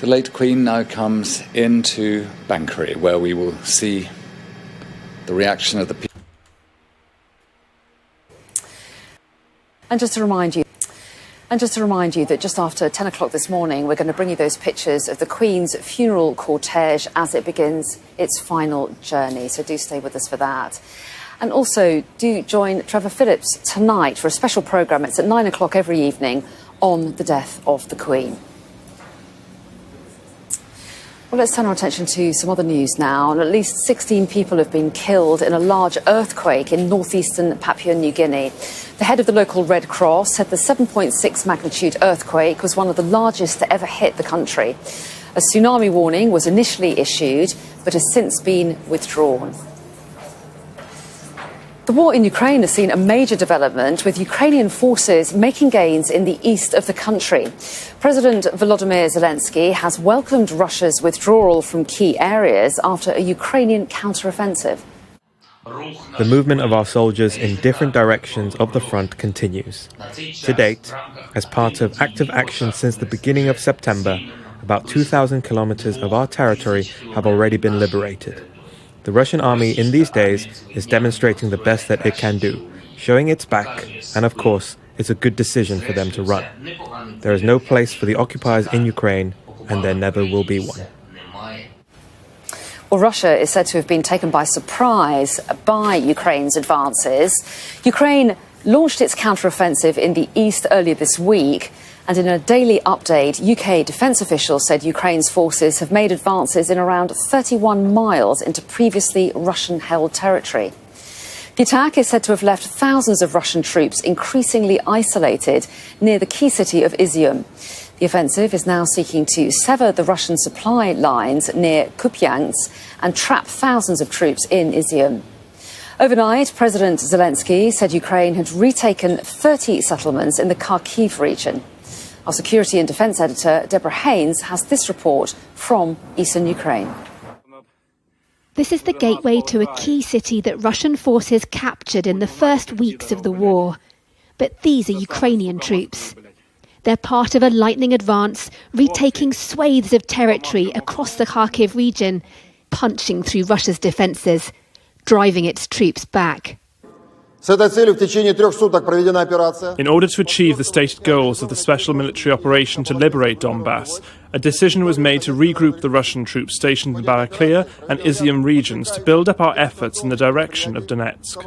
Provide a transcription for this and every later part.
The late Queen now comes into Bankery, where we will see the reaction of the people. And just to remind you that just after 10 o'clock this morning, we're going to bring you those pictures of the Queen's funeral cortege as it begins its final journey. So do stay with us for that. And also do join Trevor Phillips tonight for a special programme. It's at 9 o'clock every evening on the death of the Queen. Well, let's turn our attention to some other news now. At least 16 people have been killed in a large earthquake in northeastern Papua New Guinea. The head of the local Red Cross said the 7.6 magnitude earthquake was one of the largest to ever hit the country. A tsunami warning was initially issued, but has since been withdrawn. The war in Ukraine has seen a major development, with Ukrainian forces making gains in the east of the country. President Volodymyr Zelensky has welcomed Russia's withdrawal from key areas after a Ukrainian counteroffensive. The movement of our soldiers in different directions of the front continues. To date, as part of active action since the beginning of September, about 2,000 kilometers of our territory have already been liberated. The Russian army in these days is demonstrating the best that it can do, showing its back, and of course, it's a good decision for them to run. There is no place for the occupiers in Ukraine, and there never will be one. Well, Russia is said to have been taken by surprise by Ukraine's advances. Ukraine launched its counteroffensive in the east earlier this week. And in a daily update, UK defence officials said Ukraine's forces have made advances in around 31 miles into previously Russian-held territory. The attack is said to have left thousands of Russian troops increasingly isolated near the key city of Izium. The offensive is now seeking to sever the Russian supply lines near Kupiansk and trap thousands of troops in Izium. Overnight, President Zelensky said Ukraine had retaken 30 settlements in the Kharkiv region. Our security and defence editor, Deborah Haynes, has this report from eastern Ukraine. This is the gateway to a key city that Russian forces captured in the first weeks of the war. But these are Ukrainian troops. They're part of a lightning advance, retaking swathes of territory across the Kharkiv region, punching through Russia's defences, driving its troops back. In order to achieve the stated goals of the special military operation to liberate Donbass, a decision was made to regroup the Russian troops stationed in Balaklia and Izium regions to build up our efforts in the direction of Donetsk.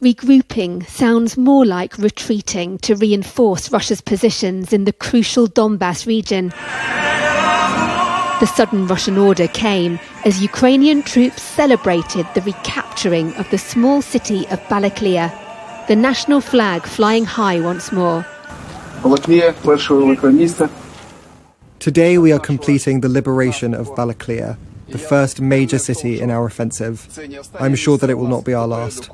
Regrouping sounds more like retreating to reinforce Russia's positions in the crucial Donbass region. The sudden Russian order came as Ukrainian troops celebrated the recapturing of the small city of Balaklia, the national flag flying high once more. Today we are completing the liberation of Balaklia, the first major city in our offensive. I'm sure that it will not be our last.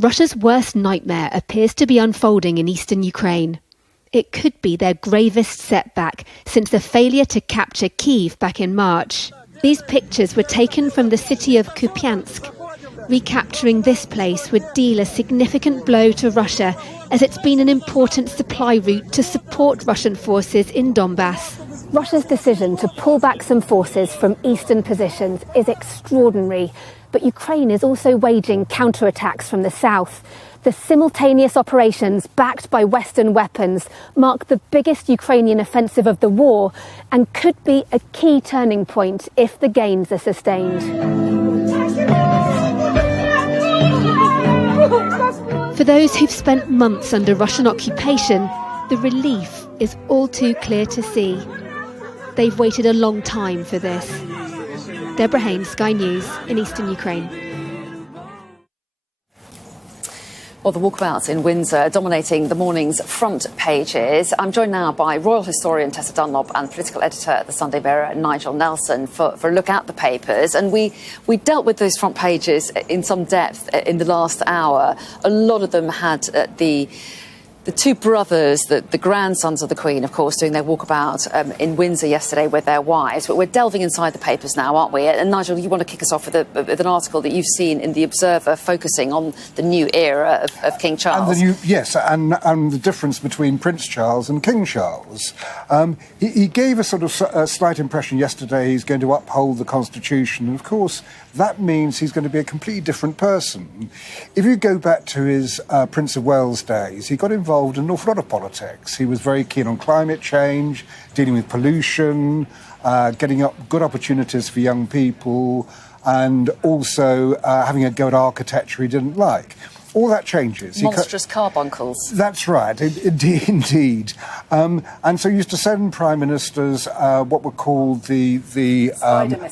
Russia's worst nightmare appears to be unfolding in eastern Ukraine. It could be their gravest setback since the failure to capture Kyiv back in March. These pictures were taken from the city of Kupiansk. Recapturing this place would deal a significant blow to Russia, as it's been an important supply route to support Russian forces in Donbass. Russia's decision to pull back some forces from eastern positions is extraordinary, but Ukraine is also waging counterattacks from the south. The simultaneous operations backed by Western weapons mark the biggest Ukrainian offensive of the war and could be a key turning point if the gains are sustained. For those who've spent months under Russian occupation, the relief is all too clear to see. They've waited a long time for this. Deborah Haynes, Sky News, in eastern Ukraine. Well, the walkabouts in Windsor are dominating the morning's front pages. I'm joined now by royal historian Tessa Dunlop and political editor at the Sunday Mirror, Nigel Nelson, for a look at the papers. And we dealt with those front pages in some depth in the last hour. A lot of them had the The two brothers, the grandsons of the Queen, of course, doing their walkabout in Windsor yesterday with their wives. But we're delving inside the papers now, aren't we? And Nigel, you want to kick us off with an article that you've seen in The Observer focusing on the new era of King Charles. And the difference between Prince Charles and King Charles. He gave a sort of slight impression yesterday he's going to uphold the Constitution. And of course, that means he's going to be a completely different person. If you go back to his Prince of Wales days, he got involved in an awful lot of politics. He was very keen on climate change, dealing with pollution, getting up good opportunities for young people, and also having a go at architecture he didn't like. All that changes. Monstrous carbuncles. That's right, indeed. And so he used to send prime ministers what were called the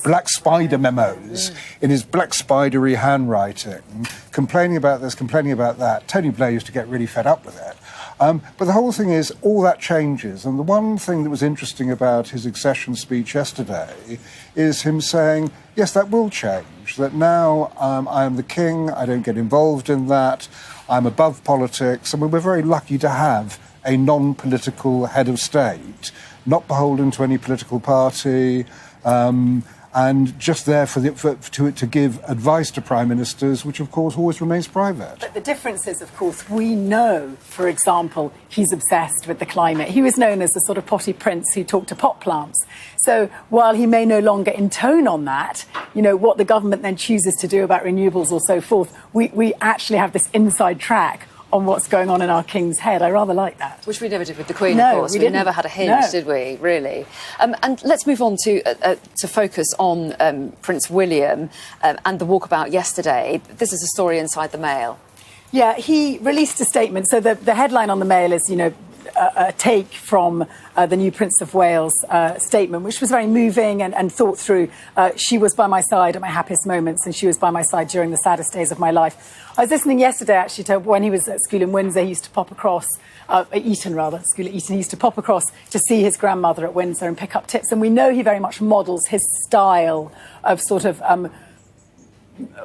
black spider memos in his black spidery handwriting, complaining about this, complaining about that. Tony Blair used to get really fed up with it. But the whole thing is, all that changes. And the one thing that was interesting about his accession speech yesterday is him saying, yes, that will change, that now I am the king, I don't get involved in that, I'm above politics. I mean, we're very lucky to have a non-political head of state, not beholden to any political party, and just there to give advice to prime ministers, which of course always remains private. But the difference is, of course, we know, for example, he's obsessed with the climate. He was known as the sort of potty prince who talked to pot plants. So while he may no longer intone on that, you know, what the government then chooses to do about renewables or so forth, we actually have this inside track on what's going on in our king's head. I rather like that. Which we never did with the Queen, no, of course. We never had a hint, did we, really? And let's move on to focus on Prince William and the walkabout yesterday. This is a story inside the Mail. Yeah, he released a statement. So the headline on the Mail is, you know, a take from the new Prince of Wales statement, which was very moving and thought through. She was by my side at my happiest moments, and she was by my side during the saddest days of my life. I was listening yesterday, actually, to when he was at school in Windsor. He used to pop across, school at Eton. He used to pop across to see his grandmother at Windsor and pick up tips. And we know he very much models his style of sort of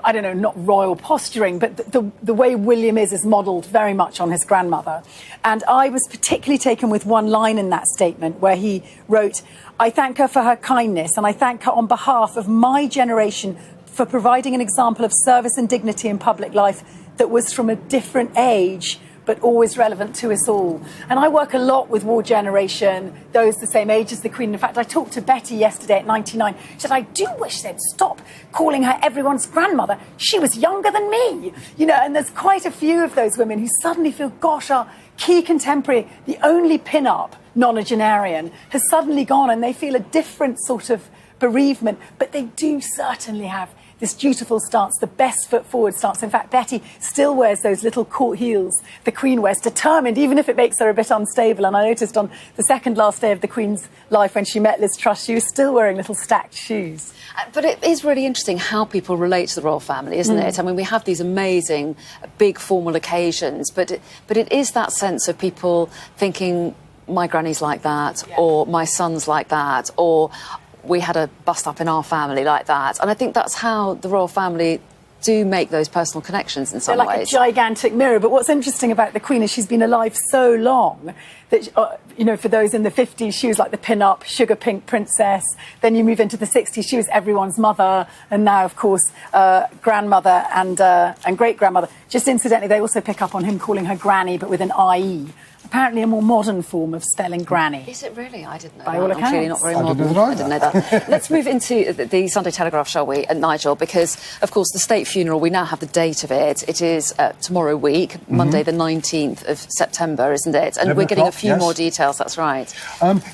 I don't know, not royal posturing, but the way William is modelled very much on his grandmother. And I was particularly taken with one line in that statement where he wrote, "I thank her for her kindness, and I thank her on behalf of my generation for providing an example of service and dignity in public life that was from a different age, but always relevant to us all." And I work a lot with war generation, those the same age as the Queen. In fact, I talked to Betty yesterday at 99. She said, "I do wish they'd stop calling her everyone's grandmother. She was younger than me." You know, and there's quite a few of those women who suddenly feel, gosh, our key contemporary, the only pin-up nonagenarian, has suddenly gone, and they feel a different sort of bereavement. But they do certainly have this dutiful stance, the best foot forward stance. In fact, Betty still wears those little court heels the Queen wears, determined, even if it makes her a bit unstable. And I noticed on the second last day of the Queen's life, when she met Liz Truss, she was still wearing little stacked shoes. But it is really interesting how people relate to the royal family, isn't it? I mean, we have these amazing, big formal occasions, but it is that sense of people thinking, my granny's like that, or my son's like that, or we had a bust up in our family like that. And I think that's how the royal family do make those personal connections in some ways. They're like a gigantic mirror. But what's interesting about the Queen is she's been alive so long that, you know, for those in the 50s, she was like the pin-up, sugar pink princess. Then you move into the 60s, she was everyone's mother. And now, of course, grandmother and great-grandmother. Just incidentally, they also pick up on him calling her granny, but with an IE. Apparently a more modern form of spelling granny. Is it really? I didn't know By that. all I'm clearly not accounts. very I modern. didn't know that. I didn't know that. Let's move into the Sunday Telegraph, shall we, Nigel? Because, of course, the state funeral, we now have the date of it. It is tomorrow week, Monday the 19th of September, isn't it? And we're getting a few more details, that's right.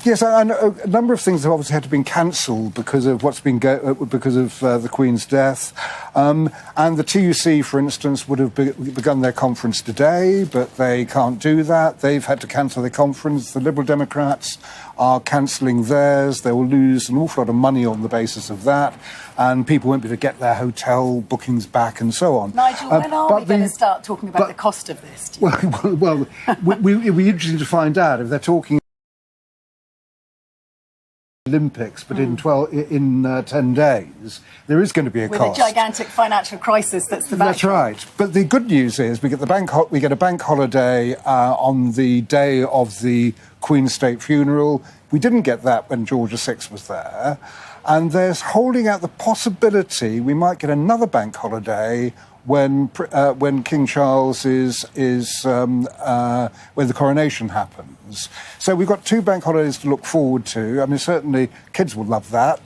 Yes, and a number of things have obviously had to be cancelled because of what's been because of the Queen's death. And the TUC, for instance, would have begun their conference today, but they can't do that. They've had to cancel their conference. The Liberal Democrats are cancelling theirs. They will lose an awful lot of money on the basis of that, and people won't be able to get their hotel bookings back and so on. Nigel, when are we going to start talking about the cost of this? Well, it'll be interesting to find out if they're talking Olympics, but in 10 days, there is going to be a With cost. a gigantic financial crisis that's the backdrop. That's right. But the good news is we get a bank holiday on the day of the Queen's state funeral. We didn't get that when George VI was there. And there's holding out the possibility we might get another bank holiday when King Charles when the coronation happens. So we've got 2 bank holidays to look forward to. I mean, certainly kids will love that.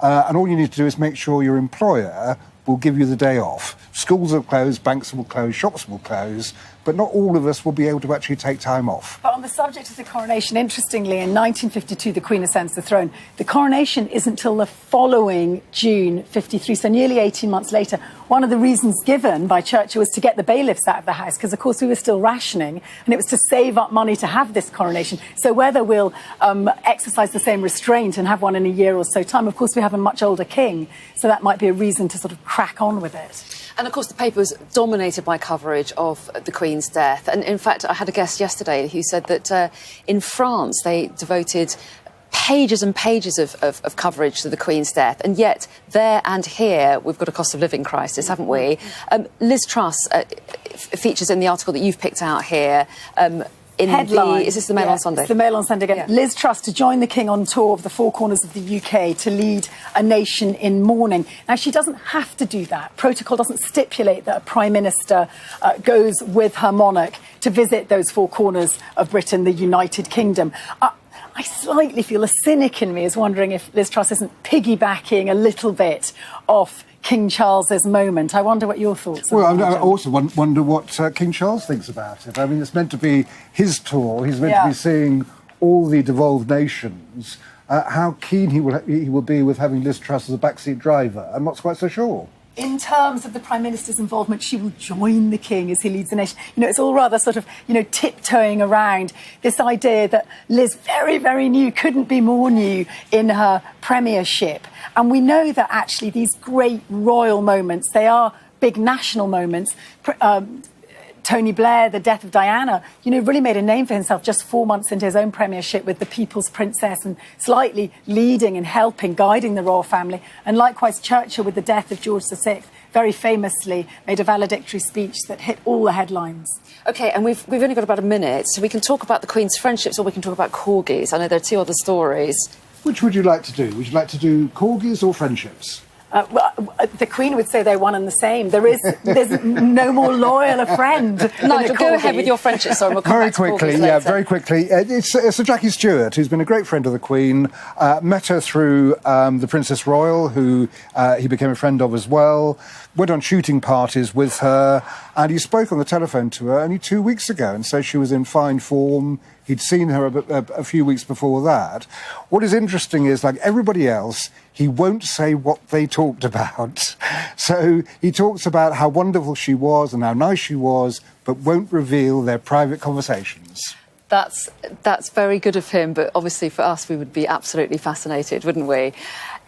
And all you need to do is make sure your employer will give you the day off. Schools will close, banks will close, shops will close, but not all of us will be able to actually take time off. But on the subject of the coronation, interestingly, in 1952, the Queen ascends the throne. The coronation isn't till the following June 53, so nearly 18 months later. One of the reasons given by Churchill was to get the bailiffs out of the house, because, of course, we were still rationing, and it was to save up money to have this coronation. So whether we'll exercise the same restraint and have one in a year or so time, of course, we have a much older king, so that might be a reason to sort of crack on with it. And, of course, the paper was dominated by coverage of the Queen's death. And, in fact, I had a guest yesterday who said that in France they devoted pages and pages of coverage to the Queen's death. And yet, there and here, we've got a cost of living crisis, haven't we? Liz Truss features in the article that you've picked out here. Headline. Is this the Mail on Sunday? It's the Mail on Sunday again. Yeah. Liz Truss to join the King on tour of the 4 corners of the UK to lead a nation in mourning. Now, she doesn't have to do that. Protocol doesn't stipulate that a Prime Minister goes with her monarch to visit those 4 corners of Britain, the United Kingdom. I slightly feel a cynic in me is wondering if Liz Truss isn't piggybacking a little bit off King Charles's moment. I wonder what your thoughts are. Well, I also wonder what King Charles thinks about it. I mean, it's meant to be his tour. He's meant to be seeing all the devolved nations. How keen he will be with having Liz Truss as a backseat driver, I'm not quite so sure. In terms of the Prime Minister's involvement, she will join the King as he leads the nation. You know, it's all rather sort of, tiptoeing around this idea that Liz, very, very new, couldn't be more new in her premiership. And we know that actually these great royal moments, they are big national moments. Tony Blair, the death of Diana, really made a name for himself just 4 months into his own premiership with the People's Princess and slightly leading and helping, guiding the royal family. And likewise, Churchill, with the death of George VI, very famously made a valedictory speech that hit all the headlines. OK, and we've only got about a minute, so we can talk about the Queen's friendships or we can talk about corgis. I know there are 2 other stories. Which would you like to do? Would you like to do corgis or friendships? The Queen would say they're one and the same. There's no more loyal a friend. Nigel, go ahead with your friendship. Sorry, we'll come very back to quickly. corgis Yeah, later. very quickly. It's Sir Jackie Stewart, who's been a great friend of the Queen. Met her through the Princess Royal, who he became a friend of as well. Went on shooting parties with her, and he spoke on the telephone to her only 2 weeks ago and said she was in fine form. He'd seen her a few weeks before that. What is interesting is, like everybody else, he won't say what they talked about. So he talks about how wonderful she was and how nice she was, but won't reveal their private conversations. That's very good of him, but obviously for us we would be absolutely fascinated, wouldn't we?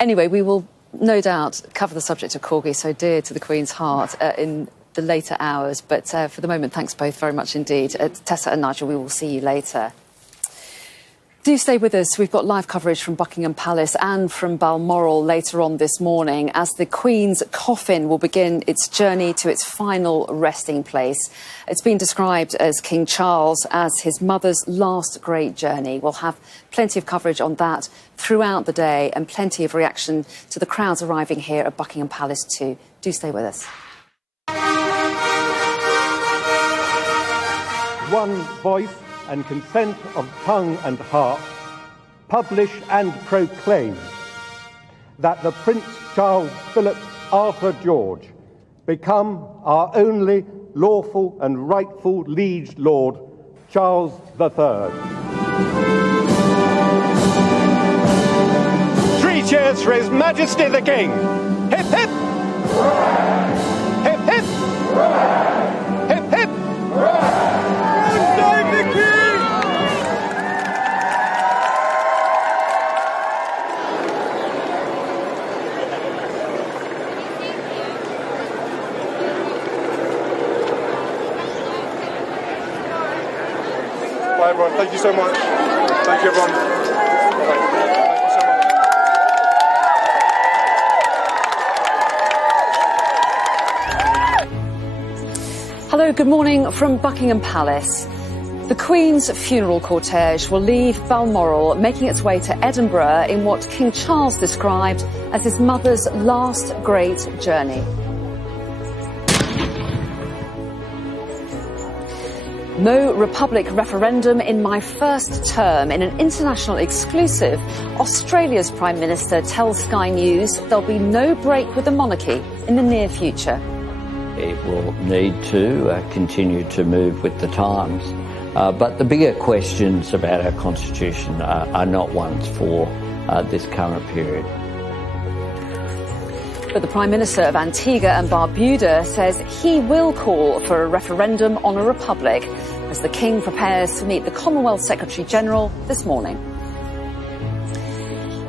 Anyway, we will no doubt cover the subject of corgi, so dear to the Queen's heart, in the later hours. But for the moment, thanks both very much indeed. Tessa and Nigel, we will see you later. Do stay with us. We've got live coverage from Buckingham Palace and from Balmoral later on this morning as the Queen's coffin will begin its journey to its final resting place. It's been described as King Charles as his mother's last great journey. We'll have plenty of coverage on that throughout the day and plenty of reaction to the crowds arriving here at Buckingham Palace too. Do stay with us. One voice and consent of tongue and heart, publish and proclaim that the Prince Charles Philip Arthur George become our only lawful and rightful liege lord, Charles III. 3 cheers for His Majesty the King. Hip hip! Hip hip! Hip hip! Long live the King! Bye everyone, thank you so much. Thank you everyone. Bye. So, good morning from Buckingham Palace. The Queen's funeral cortege will leave Balmoral, making its way to Edinburgh in what King Charles described as his mother's last great journey. No Republic referendum in my first term. In an international exclusive, Australia's Prime Minister tells Sky News there'll be no break with the monarchy in the near future. It will need to continue to move with the times. But the bigger questions about our constitution are not ones for this current period. But the Prime Minister of Antigua and Barbuda says he will call for a referendum on a republic as the King prepares to meet the Commonwealth Secretary-General this morning.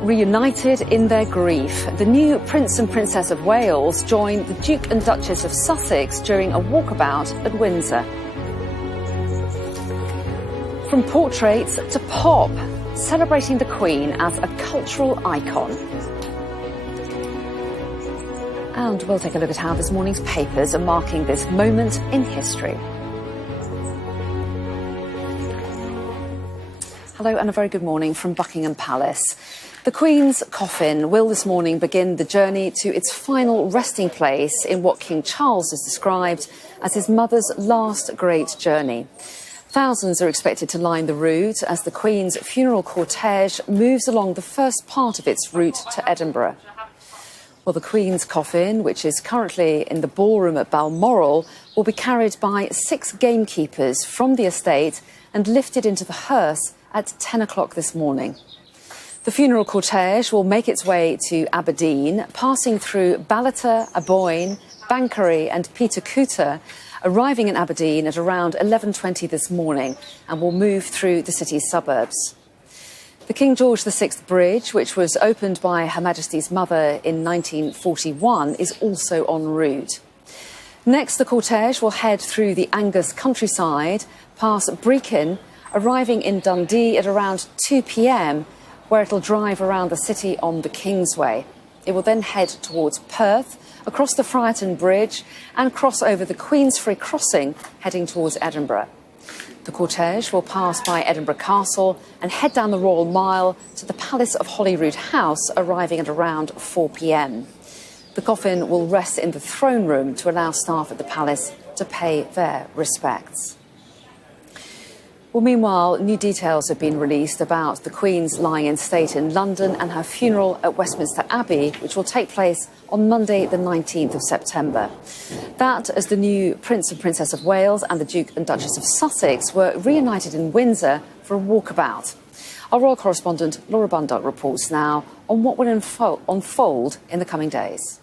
Reunited in their grief, the new Prince and Princess of Wales joined the Duke and Duchess of Sussex during a walkabout at Windsor. From portraits to pop, celebrating the Queen as a cultural icon. And we'll take a look at how this morning's papers are marking this moment in history. Hello and a very good morning from Buckingham Palace. The Queen's coffin will this morning begin the journey to its final resting place in what King Charles has described as his mother's last great journey. Thousands are expected to line the route as the Queen's funeral cortege moves along the first part of its route to Edinburgh. Well, the Queen's coffin, which is currently in the ballroom at Balmoral, will be carried by 6 gamekeepers from the estate and lifted into the hearse at 10 o'clock this morning. The funeral cortege will make its way to Aberdeen, passing through Ballater, Aboyne, Banchory and Peter Cooter, arriving in Aberdeen at around 11:20 this morning, and will move through the city's suburbs. The King George VI Bridge, which was opened by Her Majesty's mother in 1941, is also en route. Next, the cortege will head through the Angus countryside, past Brechin, arriving in Dundee at around 2 p.m, where it'll drive around the city on the Kingsway. It will then head towards Perth, across the Friarton Bridge, and cross over the Queensferry Crossing, heading towards Edinburgh. The cortege will pass by Edinburgh Castle and head down the Royal Mile to the Palace of Holyrood House, arriving at around 4 p.m. The coffin will rest in the throne room to allow staff at the palace to pay their respects. Well, meanwhile, new details have been released about the Queen's lying in state in London and her funeral at Westminster Abbey, which will take place on Monday, the 19th of September. That as the new Prince and Princess of Wales and the Duke and Duchess of Sussex were reunited in Windsor for a walkabout. Our royal correspondent Laura Bundock reports now on what will unfold in the coming days.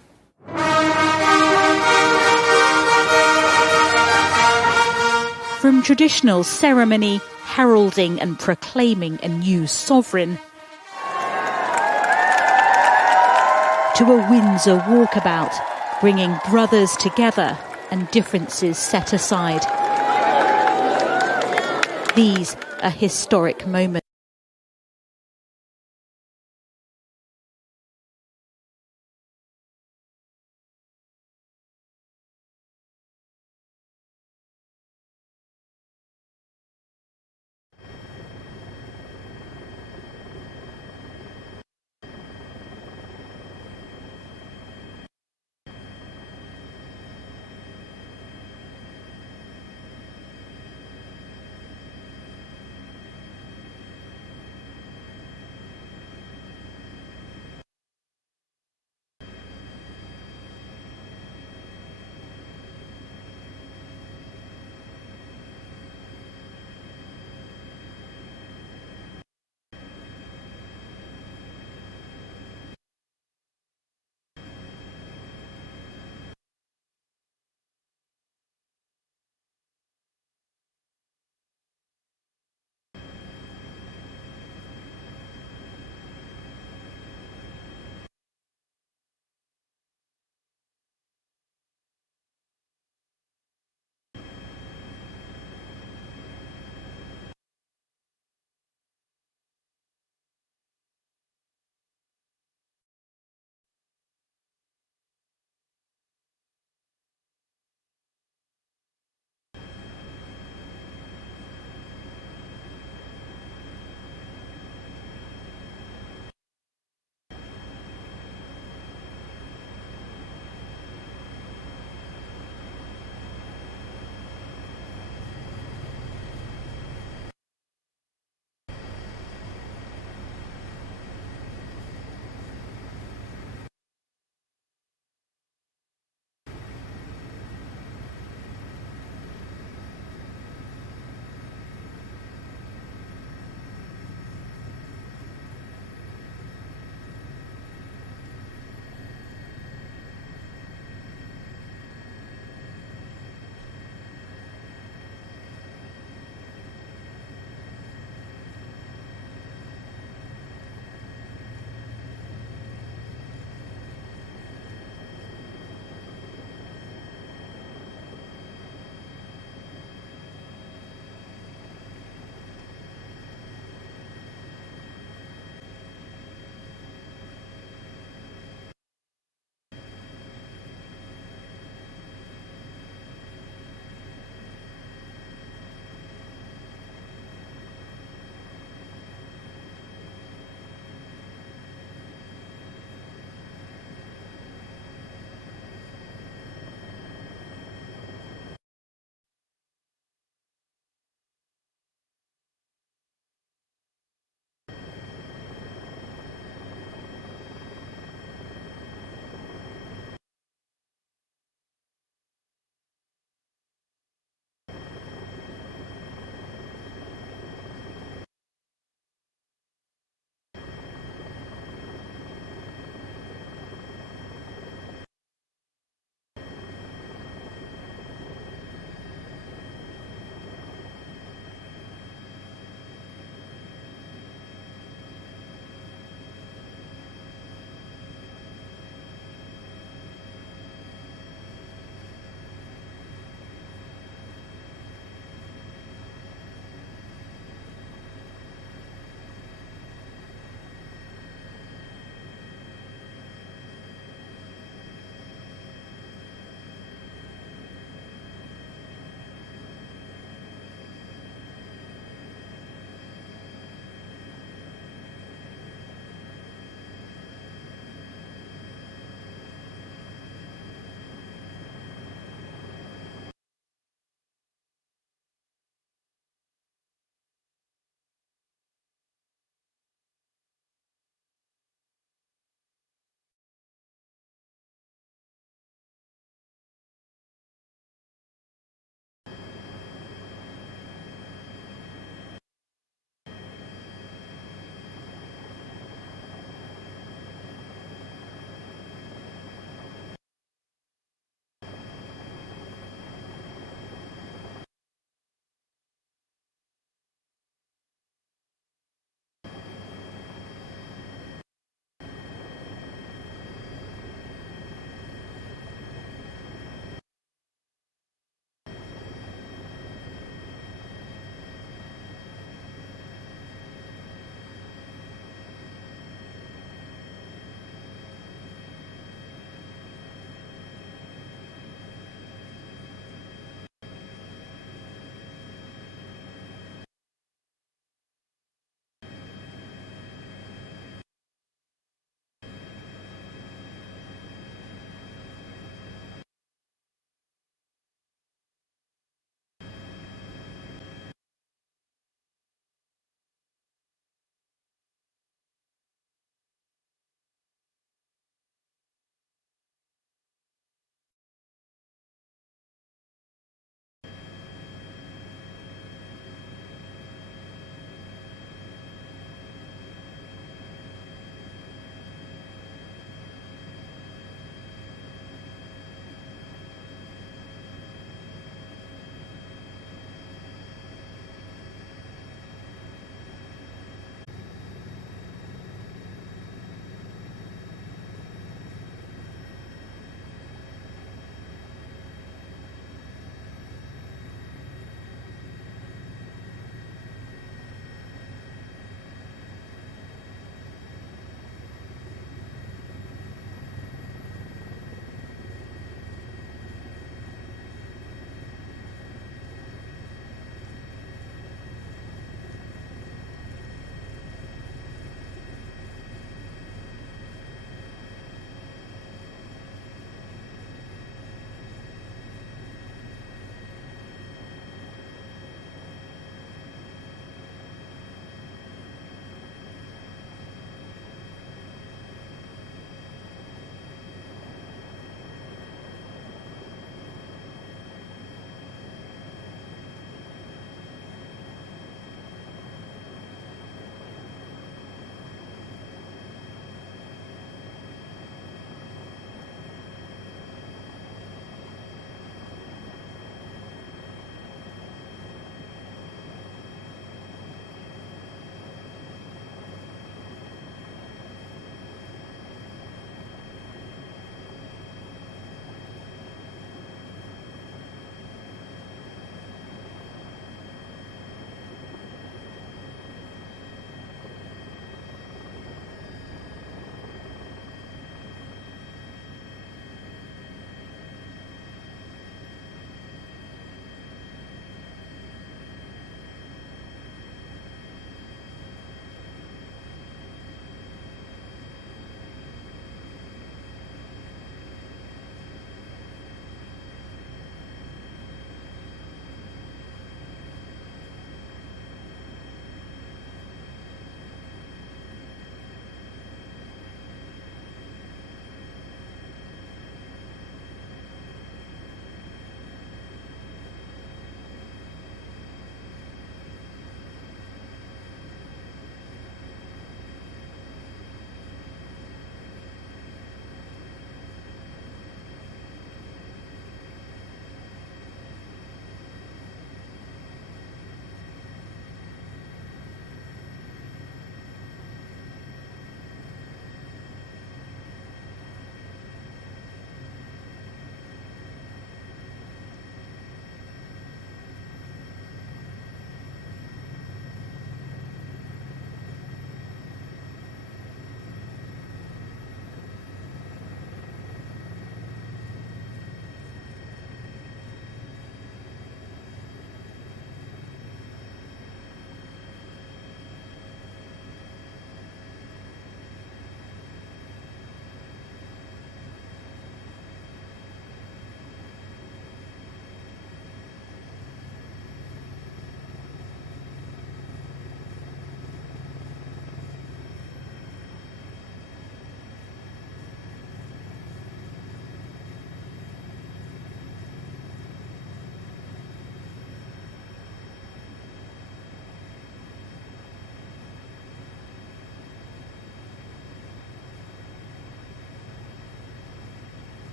From traditional ceremony, heralding and proclaiming a new sovereign, to a Windsor walkabout, bringing brothers together and differences set aside. These are historic moments.